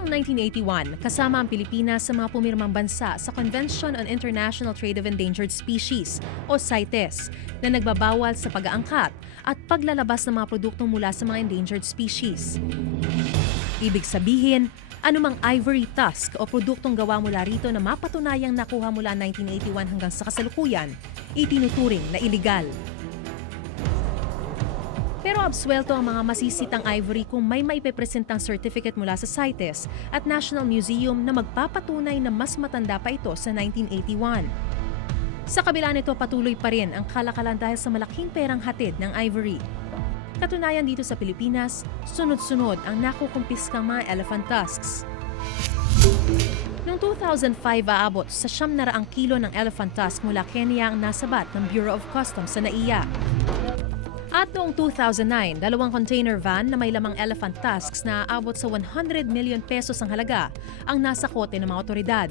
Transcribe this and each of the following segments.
noong 1981, kasama ang Pilipinas sa mga pumirmang bansa sa Convention on International Trade of Endangered Species o CITES na nagbabawal sa pag-aangkat at paglalabas ng mga produktong mula sa mga endangered species. Ibig sabihin, anumang ivory tusk o produktong gawa mula rito na mapatunayang nakuha mula 1981 hanggang sa kasalukuyan, itinuturing na iligal. Pero absuelto ang mga masisitang ivory kung may maipepresentang certificate mula sa CITES at National Museum na magpapatunay na mas matanda pa ito sa 1981. Sa kabila nito patuloy pa rin ang kalakalan dahil sa malaking perang hatid ng ivory. Katunayan dito sa Pilipinas, sunod-sunod ang nakukumpiskang mga elephant tusks. Noong 2005 aabot sa siyam na raang kilo ng elephant tusk mula Kenya ang nasabat ng Bureau of Customs sa NAIA. At noong 2009, dalawang container van na may lamang elephant tusks na aabot sa 100 million pesos ang halaga ang nasa kote ng mga otoridad.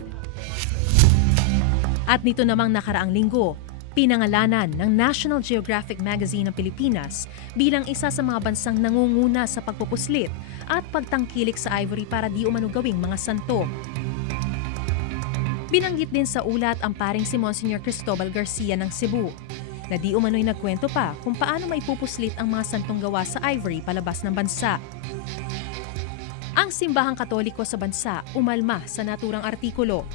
At nito namang nakaraang linggo, pinangalanan ng National Geographic Magazine ng Pilipinas bilang isa sa mga bansang nangunguna sa pagpupuslit at pagtangkilik sa ivory para di umano gawing mga santo. Binanggit din sa ulat ang paring si Monsignor Cristobal Garcia ng Cebu na di umano'y nagkwento pa kung paano may pupuslit ang mga santong gawa sa ivory palabas ng bansa. Ang simbahang katoliko sa bansa umalma sa naturang artikulo.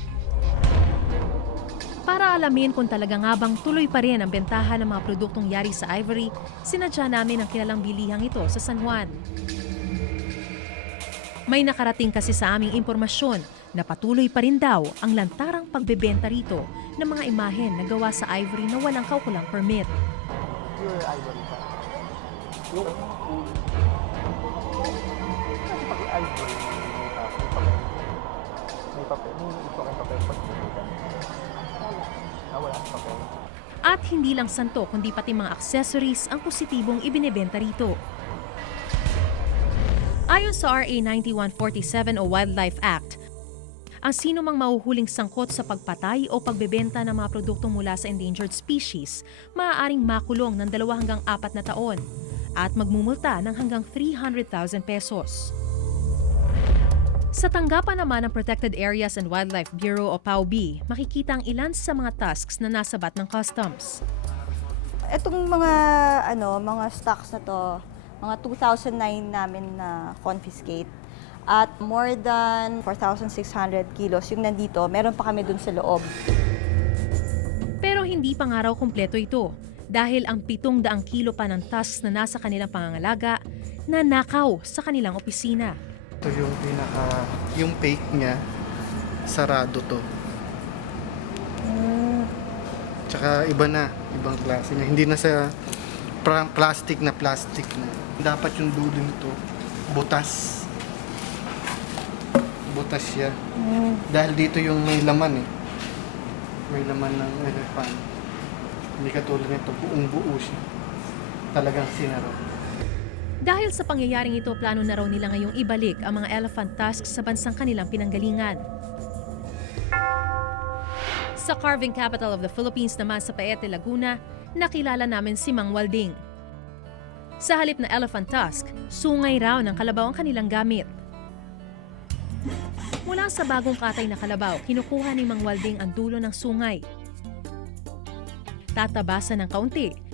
Para alamin kung talaga nga bang tuloy pa rin ang bentahan ng mga produktong yari sa ivory, sinadya namin ang kilalang bilihang ito sa San Juan. May nakarating kasi sa aming impormasyon na patuloy pa rin daw ang lantarang pagbebenta rito ng mga imahen na gawa sa ivory na walang kaukulang permit. Pure ivory siya. Yung ivory, may papel. May ito ang papel pag. At hindi lang santo kundi pati mga accessories ang positibong ibinebenta rito. Ayon sa RA 9147 o Wildlife Act, ang sino mang mahuhuling sangkot sa pagpatay o pagbebenta ng mga produktong mula sa endangered species, maaaring makulong ng dalawa hanggang apat na taon at magmumulta ng hanggang 300,000 pesos. Sa tanggapan naman ng Protected Areas and Wildlife Bureau o PAUB, makikita ang ilan sa mga tasks na nasabat ng customs. Itong mga ano, mga stocks na to, mga 2009 namin na confiscate. At more than 4,600 kilos yung nandito, meron pa kami dun sa loob. Pero hindi pa nga raw kumpleto ito dahil ang 700 kilo pa ng tasks na nasa kanilang pangangalaga nanakaw sa kanilang opisina. Ito yung pinaka, yung fake niya, sarado to. Tsaka iba na, ibang klase niya. Hindi na sa plastic na plastic na. Dapat yung dulo nito, butas. Butas siya. Dahil dito yung may laman eh. May laman ng elephant. Hindi katulad nito, buong buo siya. Talagang sinaro. Dahil sa pangyayaring ito, plano na raw nila ngayong ibalik ang mga elephant tusks sa bansang kanilang pinanggalingan. Sa carving capital of the Philippines naman sa Paete, Laguna, nakilala namin si Mang Walding. Sa halip na elephant tusk, sungay raw ng kalabaw ang kanilang gamit. Mula sa bagong katay na kalabaw, kinukuha ni Mang Walding ang dulo ng sungay. Tatabasan ng kaunti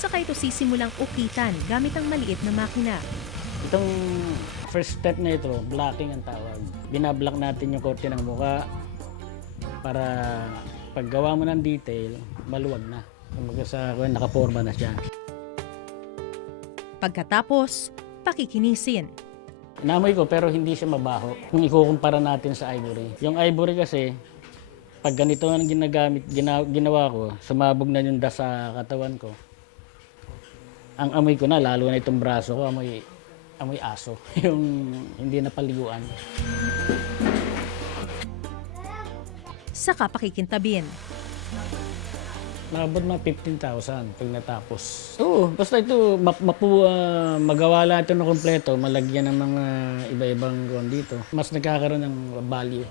saka ito sisimulang ukitan gamit ang maliit na makina. Itong first step na ito, blocking ang tawag. Binablock natin yung korte ng muka para paggawa mo ng detail, maluwag na. Kumbaga sa kung nakaporma na siya. Pagkatapos, pakikinisin. Inamoy ko pero hindi siya mabaho. Kung ikukumpara natin sa ivory. Yung ivory kasi, pag ganito ang ginagamit, gina, ginawa ko, sumabog na yung dust sa katawan ko. Ang amoy ko na, lalo na itong braso ko, amoy, amoy aso. yung hindi napaliguan. Saka pakikintabin. Nabot mga 15,000 pag natapos. Oo, basta ito, map, mapu, ah, magawa lahat ito na kompleto, malagyan ng mga iba-ibang kuwan dito. Mas nagkakaroon ng value.